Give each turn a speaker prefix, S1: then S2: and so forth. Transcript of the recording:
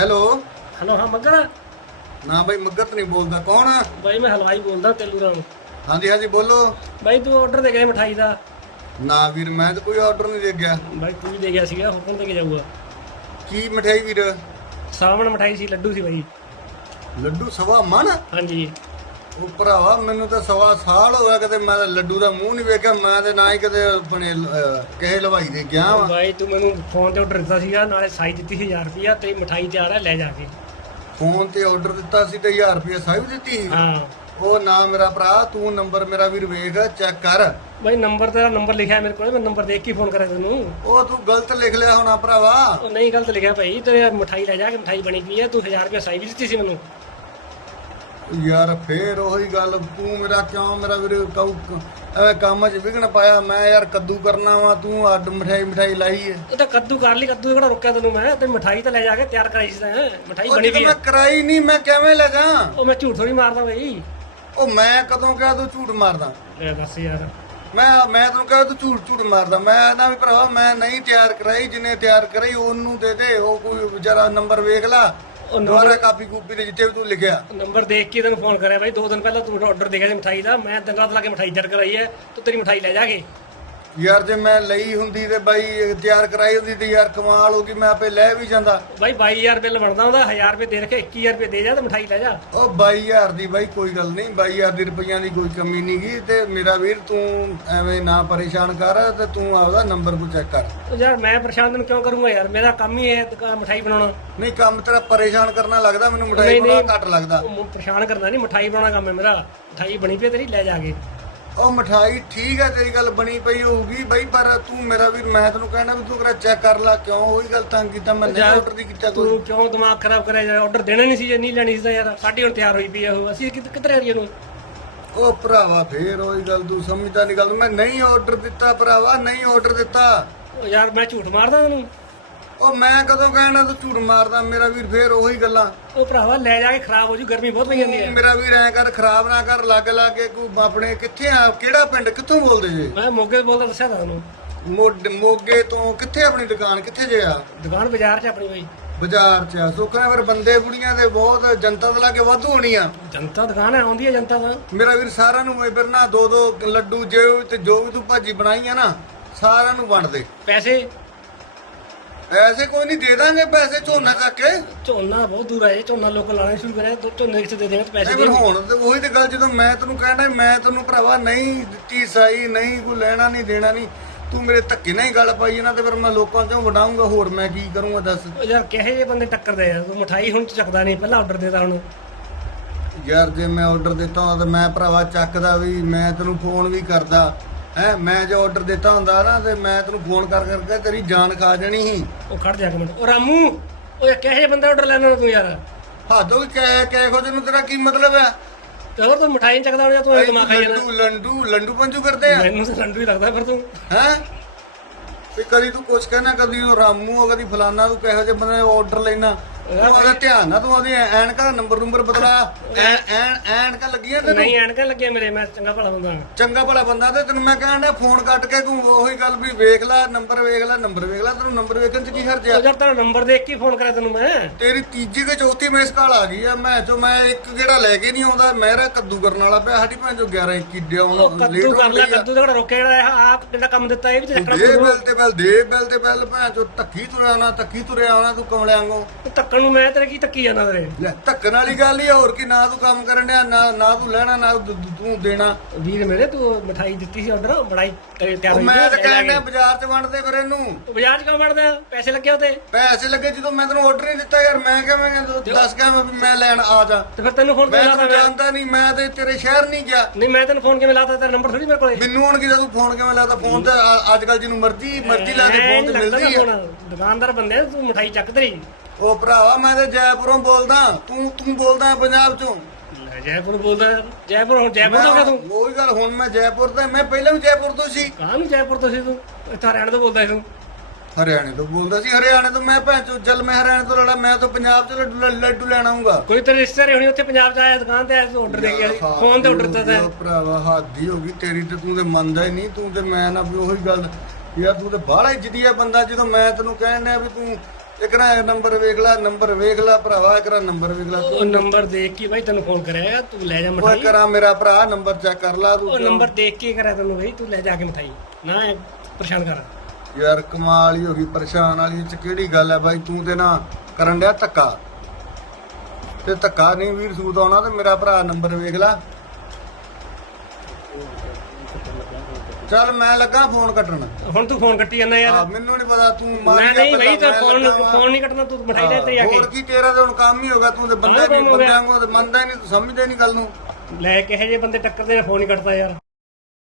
S1: Hello.
S2: Hello ਹਾਂ ਮੱਗਰ
S1: ਨਾ ਬਾਈ ਮੱਗਤ ਨਹੀਂ ਬੋਲਦਾ। ਕੌਣ ਆ?
S2: ਬਾਈ ਮੈਂ ਹਲਵਾਈ ਬੋਲਦਾ ਤੇਲੂ ਰਾਮ
S1: ਹਾਂਜੀ ਹਾਂਜੀ ਬੋਲੋ।
S2: ਬਾਈ ਤੂੰ ਆਰਡਰ ਦੇ ਗਿਆ ਮਠਾਈ ਦਾ?
S1: ਨਾ ਵੀਰ ਮੈਂ ਤਾਂ ਕੋਈ ਆਰਡਰ ਨਹੀਂ ਦੇ ਗਿਆ।
S2: ਬਾਈ ਤੂੰ ਵੀ ਦੇ ਗਿਆ ਸੀਗਾ ਹੁਕਮ ਦੇ ਕੇ ਜਾਊਗਾ।
S1: ਕੀ ਮਠਿਆਈ ਵੀਰ?
S2: ਸਾਵਣ ਮਠਾਈ ਸੀ ਲੱਡੂ ਸੀ ਬਾਈ।
S1: ਲੱਡੂ ਸਵਾ ਮਨ?
S2: ਹਾਂਜੀ।
S1: ਉਹ ਭਰਾਵਾ ਮੈਨੂੰ ਤਾਂ ਸਵਾ ਸਾਲ ਹੋ ਗਿਆ ਕਦੇ ਮੈਂ ਤਾਂ ਲੱਡੂ ਦਾ ਮੂੰਹ ਨਹੀਂ ਵੇਖਿਆ ਮੈਂ ਤੇ ਨਾ ਹੀ ਕਦੇ ਆਪਣੇ ਅਹ, ਕਿਸੇ ਹਲਵਾਈ ਦੇ ਗਿਆ ਵਾਂ।
S2: ਬਾਈ ਤੂੰ ਮੈਨੂੰ ਫੋਨ ਤੇ ਆਰਡਰ ਦਿੱਤਾ ਸੀਗਾ ਨਾਲੇ ਸਾਈ ਦਿੱਤੀ ਸੀ 1000 ਰੁਪਿਆ ਤੇਰੀ ਮਠਾਈ ਤਿਆਰ ਹੈ ਲੈ ਜਾ ਕੇ।
S1: ਫੋਨ ਤੇ ਆਰਡਰ ਦਿੱਤਾ ਸੀ ਤੇ 1000 ਰੁਪਏ ਸਾਹਿਬ ਦਿੱਤੀ।
S2: ਹਾਂ।
S1: ਉਹ ਨਾ ਮੇਰਾ ਭਰਾ ਤੂੰ ਨੰਬਰ ਮੇਰਾ ਵੀਰ ਵੇਖ ਚੈੱਕ ਕਰ।
S2: ਬਾਈ ਨੰਬਰ ਤੇਰਾ ਨੰਬਰ ਲਿਖਿਆ ਮੇਰੇ ਕੋਲ ਮੈਂ ਨੰਬਰ ਦੇਖ ਕੇ ਫੋਨ ਕਰਿਆ ਤੈਨੂੰ।
S1: ਉਹ ਤੂੰ ਗਲਤ ਲਿਖ ਲਿਆ ਹੋਣਾ ਭਰਾਵਾ।
S2: ਉਹ ਨਹੀਂ ਗਲਤ ਲਿਖਿਆ ਭਾਈ ਤੇ ਮਠਾਈ ਲੈ ਜਾ ਕੇ ਮਠਾਈ ਬਣੀ ਪਈ ਹੈ ਤੂੰ 1000 ਰੁਪਿਆ ਸਾਈ ਵੀ ਦਿੱਤੀ ਸੀ ਮੈਨੂੰ।
S1: ਯਾਰ ਫੇਰ ਉਹੀ ਗੱਲ ਤੂੰ ਮੇਰਾ ਕਿਉਂ ਮੇਰਾ ਵੀਰ ਕਹੂ ਐਵੇਂ ਕੰਮ 'ਚ ਵਿਗਣ ਪਾਇਆ ਮੈਂ ਯਾਰ ਕੱਦੂ ਕਰਨਾ ਵਾ ਤੂੰ ਅੱਡ ਮਠਾਈ ਮਠਾਈ ਲਾਈ ਏ।
S2: ਉਹ ਤਾਂ ਕੱਦੂ ਕਰ ਲਈ ਕੱਦੂ ਕਿਹੜਾ ਰੋਕਿਆ ਤੈਨੂੰ ਮੈਂ? ਤੇ ਮਠਾਈ ਤਾਂ ਲੈ ਜਾ ਕੇ ਤਿਆਰ ਕਰਾਈ ਸੀ ਤੈਂ ਮਠਾਈ
S1: ਉਹ
S2: ਬਣੀ
S1: ਜਦੋਂ
S2: ਪਈ
S1: ਮੈਂ
S2: ਹੈ।
S1: ਕਰਾਈ ਨਹੀਂ ਮੈਂ ਕਿਵੇਂ ਲੈ ਜਾ?
S2: ਉਹ ਮੈਂ ਝੂਠ ਥੋੜੀ ਮਾਰਦਾ ਬਾਈ।
S1: ਉਹ ਮੈਂ ਕਦੋਂ ਕਿਹਾ ਤੂੰ ਝੂਠ ਮਾਰਦਾ?
S2: ਲੈ ਦੱਸ ਯਾਰ।
S1: ਮੈਂ ਮੈਂ ਤੈਨੂੰ ਕਿਹਾ ਤੂੰ ਝੂਠ ਝੂਠ ਮਾਰਦਾ। ਮੈਂ ਨਾ ਵੀ ਭਰਾਵਾ ਮੈਂ ਨਹੀਂ ਤਿਆਰ ਕਰਾਈ ਜਿਹਨੇ ਤਿਆਰ ਕਰਾਈ ਉਹਨੂੰ ਦੇ ਦੇ ਉਹ ਕੋਈ ਵਿਚਾਰਾ ਨੰਬਰ ਵੇਖ ਲਾ। ਦੁਬਾਰਾ ਕਾਪੀ ਕੂਪੀ ਦੇ ਜਿੱਤੇ ਵੀ ਤੂੰ ਲਿਖਿਆ।
S2: ਨੰਬਰ ਦੇਖ ਕੇ ਤੈਨੂੰ ਫੋਨ ਕਰਿਆ ਬਾਈ ਦੋ ਦਿਨ ਪਹਿਲਾਂ ਤੂੰ ਆਰਡਰ ਦੇ ਗਿਆ ਸੀ ਮਠਾਈ ਦਾ। ਮੈਂ ਦਿਨ ਰਾਤ ਲਾ ਕੇ ਮਠਾਈ ਤਿਆਰ ਕਰਾਈ ਹੈ ਤੂੰ ਤੇਰੀ ਮਠਾਈ ਲੈ ਜਾ ਕੇ।
S1: ਯਾਰ ਜੇ ਮੈਂ ਲਈ ਹੁੰਦੀ ਤੇ ਬਾਈ ਤਿਆਰ ਕਰਾਈ ਹੁੰਦੀ ਤੇ ਯਾਰ ਕਮਾਲ ਹੋ ਗਈ ਮੈਂ ਆਪੇ ਲੈ ਵੀ ਜਾਂਦਾ।
S2: ਬਾਈ 22000 ਬਿੱਲ ਬਣਦਾ ਉਹਦਾ 1000 ਰੁਪਏ ਦੇ ਰੱਖੇ 21000 ਰੁਪਏ ਦੇ ਜਾ ਤੇ ਮਠਾਈ ਲੈ ਜਾ।
S1: ਉਹ 22000 ਦੀ ਬਾਈ ਕੋਈ ਗੱਲ ਨਹੀਂ 22000 ਦੀ ਰੁਪਈਆਂ ਦੀ ਕੋਈ ਕਮੀ ਨਹੀਂ ਗੀ ਤੇ ਮੇਰਾ ਵੀਰ ਤੂੰ ਐਵੇਂ ਨਾ ਪਰੇਸ਼ਾਨ ਕਰ ਤੇ ਤੂੰ ਆਪਦਾ ਨੰਬਰ ਕੋ ਚੈੱਕ ਕਰ।
S2: ਉਹ ਯਾਰ ਮੈਂ ਪਰੇਸ਼ਾਨ ਤੈਨੂੰ ਕਿਉਂ ਕਰੂੰਗਾ ਯਾਰ? ਮੇਰਾ ਕੰਮ ਹੀ ਹੈ ਦੁਕਾਨ ਮਠਾਈ ਬਣਾਉਣਾ।
S1: ਨਹੀਂ ਕੰਮ ਤੇਰਾ ਪਰੇਸ਼ਾਨ ਕਰਨਾ ਲੱਗਦਾ ਮੈਨੂੰ ਮਠਾਈ
S2: ਨਹੀਂ,
S1: ਬਣਾ
S2: ਨਹੀਂ।
S1: ਘੱਟ ਲੱਗਦਾ।
S2: ਉਹ ਮੈਨੂੰ ਪਰੇਸ਼ਾਨ ਕਰਨਾ ਨਹੀਂ ਮਠਾਈ ਬਣਾਉਣਾ ਕੰਮ ਹੈ ਮੇਰਾ। ਮਠਾਈ ਬਣੀ ਪਈ ਤੇਰੀ ਲੈ ਜਾ ਕੇ।
S1: ਉਹ ਮਠਾਈ ਠੀਕ ਹੈ ਤੇਰੀ ਗੱਲ ਬਣੀ ਪਈ ਹੋਊਗੀ ਬਾਈ ਪਰ ਤੂੰ ਮੇਰਾ ਵੀਰ ਮੈਂ ਤੈਨੂੰ ਕਹਿਣਾ ਵੀ ਤੂੰ ਕਰਾ ਚੈੱਕ ਕਰ ਲੈ ਕਿਉਂ ਉਹੀ ਗੱਲ ਤੰਗ ਕੀਤਾ ਮੈਂ ਨਹੀਂ ਆਰਡਰ ਦੀ ਕੀਤਾ ਕੋਈ।
S2: ਤੂੰ ਕਿਉਂ ਦਿਮਾਗ ਖਰਾਬ ਕਰਿਆ ਯਾਰ ਆਰਡਰ ਦੇਣਾ ਨਹੀਂ ਸੀ ਜੇ ਨਹੀਂ ਲੈਣੀ ਸੀ ਤਾਂ ਯਾਰ ਸਾਡੀ ਹੁਣ ਤਿਆਰ ਹੋਈ ਪਈ ਆ ਉਹ। ਅਸੀਂ ਕਿੱਧ- ਕਿੱਧਰ ਆ ਰਹੀ ਇਹਨੂੰ
S1: ਉਹ ਭਰਾਵਾ ਫੇਰ ਉਹੀ ਗੱਲ ਤੂੰ ਸਮਝਦਾ ਨਹੀਂ ਗੱਲ ਮੈਂ ਨਹੀਂ ਆਰਡਰ ਦਿੱਤਾ ਭਰਾਵਾ ਨਹੀਂ ਆਰਡਰ ਦਿੱਤਾ।
S2: ਉਹ ਯਾਰ ਮੈਂ ਝੂਠ ਮਾਰਦਾ ਤੈਨੂੰ
S1: ਉਹ ਮੈਂ ਕਦੋਂ ਕਹਿਣਾ ਤੂੰ ਝੂਠ ਮਾਰਦਾ ਮੇਰਾ ਵੀਰ ਫੇਰ ਉਹੀ ਗੱਲਾਂ।
S2: ਉਹ ਭਰਾਵਾ ਲੈ ਜਾ ਕੇ ਖਰਾਬ ਹੋ ਜੂ ਗਰਮੀ ਬਹੁਤ ਪਈ ਜਾਂਦੀ ਹੈ।
S1: ਮੇਰਾ ਵੀਰ ਐ ਕਰ ਖਰਾਬ ਨਾ ਕਰ ਲੱਗ ਲਾਗੇ ਕੋਈ ਆਪਣੇ ਕਿੱਥੇ ਆ ਕਿਹੜਾ ਪਿੰਡ ਕਿੱਥੋਂ ਬੋਲਦੇ ਜੇ?
S2: ਮੈਂ ਮੋਗੇ ਤੋਂ ਬੋਲਦਾ ਦੱਸਿਆ ਤੁਹਾਨੂੰ।
S1: ਮੋਢ- ਮੋਗੇ ਤੋਂ ਕਿੱਥੇ ਆਪਣੀ ਦੁਕਾਨ ਕਿੱਥੇ ਜੇ ਆ?
S2: ਦੁਕਾਨ ਬਾਜ਼ਾਰ 'ਚ ਆਪਣੀ ਬਈ।
S1: ਬਾਜ਼ਾਰ 'ਚ ਆ ਸੁੱਖਣਾ ਫਿਰ ਬੰਦੇ ਬੁੜੀਆਂ ਦੇ ਬਹੁਤ ਜਨਤਾ ਦੇ ਲਾਗੇ ਵਾਧੂ ਹੋਣੀ ਆ
S2: ਜਨਤਾ ਦੁਕਾਨ ਹੈ ਆਉਂਦੀ ਹੈ ਜਨਤਾ ਤਾਂ।
S1: ਮੇਰਾ ਵੀਰ ਸਾਰਿਆਂ ਨੂੰ ਫਿਰ ਨਾ ਦੋ ਦੋ ਲੱਡੂ ਜੇ ਤੇ ਜੋ ਵੀ ਤੂੰ ਭਾਜੀ ਬਣਾਈ ਆ ਨਾ ਸਾਰਿਆਂ ਨੂੰ ਵੰਡ ਦੇ।
S2: ਪੈਸੇ
S1: ਐਸੇ ਕੋਈ ਨਹੀਂ ਦੇ ਦਾਂਗੇ ਪੈਸੇ ਝੋਨਾ ਚੱਕ ਕੇ।
S2: ਝੋਨਾ ਬਹੁਤ ਦੂਰ ਹੈ ਝੋਨਾ ਲੋਕ ਲਾਣੇ ਸ਼ੁਰੂ ਕਰਿਆ ਤਾਂ ਝੋਨੇ ਕਿੱਥੇ ਦੇ ਦੇਣਗੇ ਤੇ ਪੈਸੇ
S1: ਨਹੀਂ
S2: ਦੇ
S1: ਹੁਣ ਤੇ ਉਹੀ ਤੇ ਗੱਲ ਜਦੋਂ ਮੈਂ ਤੈਨੂੰ ਕਹਿਣਾ ਮੈਂ ਤੈਨੂੰ ਭਰਾਵਾ ਨਹੀਂ ਦਿੱਤੀ ਸਾਈ ਨਹੀਂ ਕੋਈ ਲੈਣਾ ਨਹੀਂ ਦੇਣਾ ਨਹੀਂ। ਤੂੰ ਮੇਰੇ ਧੱਕੇ ਨਾਲ ਹੀ ਗੱਲ ਪਾਈ ਨਾ ਤੇ ਫਿਰ ਮੈਂ ਲੋਕਾਂ ਚੋਂ ਵਡਾਉਂਗਾ ਹੋਰ ਮੈਂ ਕੀ ਕਰੂੰਗਾ ਦੱਸ।
S2: ਉਹ ਯਾਰ ਕਿਹੇ ਜਿਹੇ ਬੰਦੇ ਟੱਕਰਦੇ ਆ ਤੂੰ ਮਠਾਈ ਹੁਣ ਚੱਕਦਾ ਨਹੀਂ ਪਹਿਲਾਂ ਆਰਡਰ ਦੇਦਾ ਹੁਣ
S1: ਯਾਰ ਜੇ ਮੈਂ ਆਰਡਰ ਦਿੱਤਾ ਤਾਂ ਮੈਂ ਭਰਾਵਾ ਚੱਕਦਾ ਵੀ ਮੈਂ ਤੈਨੂੰ ਫੋਨ ਵੀ ਕਰਦਾ। ਹੈ ਮੈਂ ਜੇ ਆਰਡਰ ਦਿੱਤਾ ਹੁੰਦਾ ਨਾ ਤੇ ਮੈਂ ਤੈਨੂੰ ਫੋਨ ਕਰ ਕਰਕੇ ਤੇਰੀ ਜਾਨ ਖਾ ਜਾਣੀ ਸੀ।
S2: ਉਹ ਖੜ ਜਾ ਕੇ ਮਿੰਟ। ਉਹ ਰਾਮੂ ਉਹ ਯਾਰ ਕਿਹੇ ਜਿਹੇ ਬੰਦੇ ਆਰਡਰ ਲੈਣਾ ਤੂੰ ਯਾਰ?
S1: ਹੱਦੋਂ ਵੀ ਕਹਿ ਕਹਿ ਖੋ ਨੂੰ ਤੇਰਾ ਕੀ ਮਤਲਬ ਹੈ?
S2: ਤੇ ਹੋਰ ਤੂੰ ਮਠਾਈ ਚੱਕਦਾ ਹੁਣ ਤੂੰ ਇਹ ਦਿਮਾਗ ਖਾਈ
S1: ਲੰਡੂ ਲੰਡੂ ਲੰਡੂ ਪੰਜੂ ਕਰਦੇ ਆ?
S2: ਮੈਨੂੰ ਤਾਂ ਲੰਡੂ ਹੀ ਲੱਗਦਾ ਫਿਰ ਤੂੰ।
S1: ਹੈ? ਤੇ ਕਦੀ ਤੂੰ ਕੁਛ ਕਹਿਣਾ ਕਦੀ ਉਹ ਰਾਮੂ ਆ ਕਦੀ ਫਲਾਨਾ ਤੂੰ ਕਿਹੋ ਜਿਹੇ ਬੰਦੇ ਆਰਡਰ ਲੈਣਾ? ਉਹਦਾ ਧਿਆਨ ਨਾਲ ਤੂੰ ਉਹਦੀ ਐਨਕਾਂ ਦਾ ਨੰਬਰ ਨੰਬਰ ਬਦਲਾ। ਐਨ ਐਨ ਐਨਕਾਂ ਲੱਗੀਆਂ ਤੈਨੂੰ?
S2: ਨਹੀਂ ਐਨਕਾਂ ਲੱਗੀਆਂ ਮੇਰੇ ਮੈਂ ਚੰਗਾ ਭਲਾ ਬੰਦਾ
S1: ਚੰਗਾ ਭਲਾ ਬੰਦਾ ਤੇ ਤੈਨੂੰ ਮੈਂ ਕਹਿਣ ਡਿਆ ਫੋਨ ਕੱਟ ਕੇ ਤੂੰ ਉਹੀ ਗੱਲ ਵੀ ਵੇਖ ਲੈ ਨੰਬਰ ਵੇਖ ਲੈ ਨੰਬਰ ਵੇਖ ਲੈ ਤੈਨੂੰ ਨੰਬਰ ਵੇਖਣ ਚ ਕੀ ਹਰਜ ਆ
S2: ਉਹ ਯਾਰ ਤੇਰਾ ਨੰਬਰ ਦੇਖ ਕੇ ਫੋਨ ਕਰਿਆ ਤੈਨੂੰ ਮੈਂ।
S1: ਤੇਰੀ ਤੀਜੀ ਤੇ ਚੌਥੀ ਮਿਸ ਕਾਲ ਆ ਗਈ ਆ ਮੈਂ ਜੋ ਮੈਂ ਇੱਕ ਜਿਹੜਾ ਲੈ ਕੇ ਨਹੀਂ ਆਉਂਦਾ ਮੇਰਾ ਕੱਦੂ ਕਰਨ ਵਾਲਾ ਪਿਆ ਸਾਡੀ ਭੈਣ ਜੋ 11 21 ਦੇ
S2: ਉਹ
S1: ਆਉਣਾ
S2: ਕੱਦੂ ਕਰ ਲੈ ਕੱਦੂ ਦਾ ਰੋਕਿਆ ਜਿਹੜਾ ਆਪ ਕਿਹੜਾ ਕੰਮ ਦਿੱਤਾ ਇਹ ਵੀ ਤੇ ਚੱਕਰ
S1: ਦੇ ਬਿੱਲ ਤੇ ਬਿੱਲ ਦੇ ਬਿੱਲ ਤੇ ਬਿੱਲ ਭੈਣ ਜੋ ਧੱਕੀ ਤੁਰਿਆ ਨਾ ਧੱਕੀ ਤੁਰਿਆ ਆਉਣਾ ਤੂੰ ਕਮਲਿਆਂ ਵਾਂਗੂ
S2: ਧੱਕਣ ਨੂੰ ਮੈਂ ਤੇਰੇ ਕੀ ਧੱਕੀ ਜਾਂਦਾ ਤੇਰੇ?
S1: ਲੈ ਧੱਕਣ ਵਾਲੀ ਗੱਲ ਹੀ ਆ, ਹੋਰ ਕੀ ਨਾ ਤੂੰ ਕੰਮ ਕਰਨ ਡਿਆ ਨਾ ਨਾ ਤੂੰ ਲੈਣਾ ਨਾ ਤੂੰ ਤੂੰ ਦੇਣਾ।
S2: ਵੀਰ ਮੇਰੇ ਤੂੰ ਮਠਾਈ ਦਿੱਤੀ ਸੀ ਆਰਡਰ ਬੜਾਈ ਤੇ ਤਿਆਰ
S1: ਉਹ
S2: ਹੋਈ
S1: ਮੈਂ ਤਾਂ
S2: ਲੈ ਕੇ।
S1: ਡਿਆ ਬਾਜ਼ਾਰ 'ਚ ਵੰਡਦੇ ਫਿਰ ਇਹਨੂੰ।
S2: ਉਹ ਬਾਜ਼ਾਰ 'ਚ ਕਿਉਂ ਵੜਦਾ ਪੈਸੇ ਲੱਗੇ ਉਹਤੇ
S1: ਪੈਸੇ ਲੱਗੇ ਜਦੋਂ ਮੈਂ ਤੈਨੂੰ ਆਰਡਰ ਨਹੀਂ ਦਿੱਤਾ ਯਾਰ ਮੈਂ ਕਿਵੇਂ ਦੱਸ ਕੇ ਮੈਂ ਲੈਣ ਆ ਜਾ।
S2: ਤੇ ਫਿਰ ਤੈਨੂੰ ਫੋਨ
S1: ਮੈਂ
S2: ਕਿਵੇਂ
S1: ਤਾਂ
S2: ਮੈਂ?
S1: ਜਾਣਦਾ ਨਹੀਂ ਮੈਂ ਤੇ ਤੇਰੇ ਸ਼ਹਿਰ ਨਹੀਂ ਗਿਆ।
S2: ਨਹੀਂ ਮੈਂ ਤੈਨੂੰ ਫੋਨ ਕਿਵੇਂ ਲਾਤਾ? ਤੇਰਾ ਨੰਬਰ ਥੋੜੀ ਮੇਰੇ ਕੋਲੇ।
S1: ਮੈਨੂੰ ਹੁਣ ਕਿਦਾ ਤੂੰ ਫੋਨ ਕਿਵੇਂ ਲਾਤਾ? ਫੋਨ ਤੇ ਅੱਜ ਕੱਲ ਜਿਹਨੂੰ ਮਰਜ਼ੀ ਮਰਜ਼ੀ ਲਾ ਕੇ
S2: ਐਂ
S1: ਫੋਨ ਤੇ
S2: ਨੀ
S1: ਮਿਲਦੀ ਹੈ
S2: ਫੋਨ। ਦੁਕਾਨਦਾਰ ਬੰਦੇ ਆ, ਤੂੰ ਮਠਾਈ ਚੱਕ ਤੇਰੀ।
S1: ਉਹ ਭਰਾਵਾ ਮੈਂ ਤੇ ਜੈਪੁਰੋਂ ਬੋਲਦਾ। ਤੂੰ ਤੂੰ ਬੋਲਦਾ ਹੈ ਪੰਜਾਬ ਚੋਂ।
S2: ਲੈ ਜੈਪੁਰ ਬੋਲਦਾ। ਜੈਪੁਰ ਹੁਣ ਜੈਪੁਰ ਤੋਂ ਗਿਆ ਤੂੰ
S1: ਉਹੀ ਗੱਲ ਹੁਣ ਮੈਂ ਜੈਪੁਰ ਦਾ ਮੈਂ ਪਹਿਲਾਂ ਵੀ ਜੈਪੁਰ ਤੋਂ ਸੀ।
S2: ਕਾਹ ਨੂੰ ਜੈਪੁਰ ਤੋਂ ਸੀ ਤੂੰ? ਇੱਥੇ ਰਹਿਣ ਤੋਂ ਬੋਲਦਾ ਸੀ ਤੂੰ।
S1: ਹਰਿਆਣੇ ਤੋਂ ਬੋਲਦਾ ਸੀ। ਹਰਿਆਣੇ ਤੋਂ ਮੈਂ ਭੈਣ ਚੋ ਜਲ ਮੈਂ ਹਰਿਆਣੇ ਤੋਂ ਲੜਾ ਮੈਂ ਤਾਂ ਪੰਜਾਬ ਚ ਲੱਡੂ ਲੱਡੂ ਲੈਣ ਆਉਂਗਾ
S2: ਕੋਈ ਤੇਰੇ ਰਿਸ਼ਤੇਦਾਰ ਹੋਣੀ ਉੱਥੇ ਪੰਜਾਬ 'ਚ ਆਇਆ ਦੁਕਾਨ ਤੇ ਆਇਆ ਤੂੰ ਆਰਡਰ ਦੇ ਗਿਆ ਸੀ ਫੋਨ ਤੇ ਆਰਡਰ ਦਿੱਤਾ
S1: ਉਹ ਭਰਾਵਾ ਹਾਦੀ ਹੋ ਗਈ। ਤੇਰੀ ਤੇ ਤੂੰ ਤੇ ਮੰਨਦਾ ਹੀ ਨਹੀਂ ਤੂੰ ਤੇ ਮੈਂ ਨਾ ਵੀ ਉਹੀ ਗੱਲ। ਯਾਰ ਤੂੰ ਤੇ ਬਾਹਲਾ ਹੀ ਜਿੱਦੀਆ ਬੰਦਾ ਜਦੋਂ ਮੈਂ ਤੈਨੂੰ ਕਹਿਣ ਡਿਆ ਵੀ ਤੂੰ ਇਕਰਾ ਨੰਬਰ ਵੇਖ ਲੈ ਨੰਬਰ ਵੇਖ ਲੈ ਭਰਾਵਾ ਇਕਰਾ ਨੰਬਰ ਵੇਖ ਲੈ।
S2: ਉਹ ਨੰਬਰ ਦੇਖ ਕੇ ਬਾਈ ਤੈਨੂੰ ਫੋਨ ਕਰਿਆ ਤੂੰ ਲੈ ਜਾ
S1: ਓਏ
S2: ਮਠਾਈ।
S1: ਕਰਾ ਮੇਰਾ ਭਰਾ ਨੰਬਰ ਚੈੱਕ ਕਰ ਲਾ
S2: ਉਹ
S1: ਤੂੰ
S2: ਨੰਬਰ ਦੇਖ ਕੇ ਕਰਿਆ ਤੈਨੂੰ ਬਈ ਤੂੰ ਲੈ ਜਾ ਕੇ ਮਠਾਈ। ਨਾ ਇਹ ਪਰੇਸ਼ਾਨ ਕਰ।
S1: ਯਾਰ ਕਮਾਲ ਹੀ ਹੋ ਗਈ ਪਰੇਸ਼ਾਨ ਵਾਲੀ ਇਹ ਚ ਕਿਹੜੀ ਗੱਲ ਹੈ ਬਾਈ ਤੂੰ ਤੇ ਨਾ ਕਰਨ ਡਿਆ ਧੱਕਾ। ਤੇ ਧੱਕਾ ਨਹੀਂ ਵੀਰ ਸੂਤ ਆਉਣਾ ਤੇ ਮੇਰਾ ਭਰਾ ਨੰਬਰ ਵੇਖ ਲੈ। ਚੱਲ ਮੈਂ ਲੱਗਾ ਫੋਨ ਕੱਟਣ।
S2: ਹੁਣ ਤੂੰ ਫੋਨ ਕੱਟੀ ਜਾਂਦਾ
S1: ਆ
S2: ਯਾਰ
S1: ਮੈਨੂੰ ਨਹੀਂ ਪਤਾ ਤੂੰ
S2: ਮੈਂ ਨਹੀਂ
S1: ਪਹਿਲਾਂ
S2: ਤੇ ਫੋਨ। ਫੋਨ ਨਹੀਂ ਕੱਟਣਾ ਤੂੰ ਮਠਾਈ ਲੈ ਤੇ ਜਾ
S1: ਹੋਰ
S2: ਕੇ।
S1: ਕੀ ਤੇਰਾ ਤੇ ਹੁਣ ਕੰਮ ਹੀ ਹੋਗਾ ਤੂੰ ਤੇ ਬੰਦਾ ਨਹੀਂ
S2: ਹੋ।
S1: ਬੰਦਿਆਂ ਨੂੰ ਮੰਨਦਾ ਹੀ ਨਹੀਂ ਤੂੰ ਸਮਝਦਾ ਹੀ ਨਹੀਂ ਗੱਲ ਨੂੰ।
S2: ਲੈ ਕਿਹੇ ਜੇ ਬੰਦੇ ਟੱਕਰਦੇ ਨੇ ਫੋਨ ਨਹੀਂ ਕੱਟਦਾ ਯਾਰ।